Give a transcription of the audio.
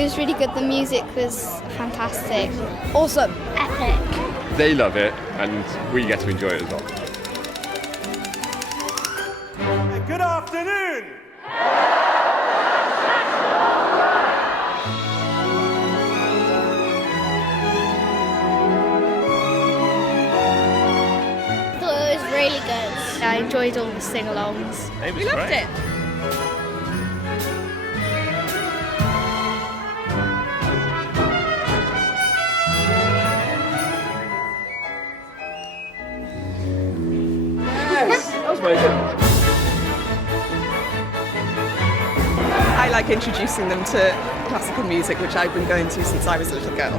It was really good. The music was fantastic. Awesome. Epic. They love it and we get to enjoy it as well. Good afternoon. I thought it was really good. I enjoyed all the sing-alongs. It was We loved great. it. That was very good. I like introducing them to classical music, which I've been going to since I was a little girl.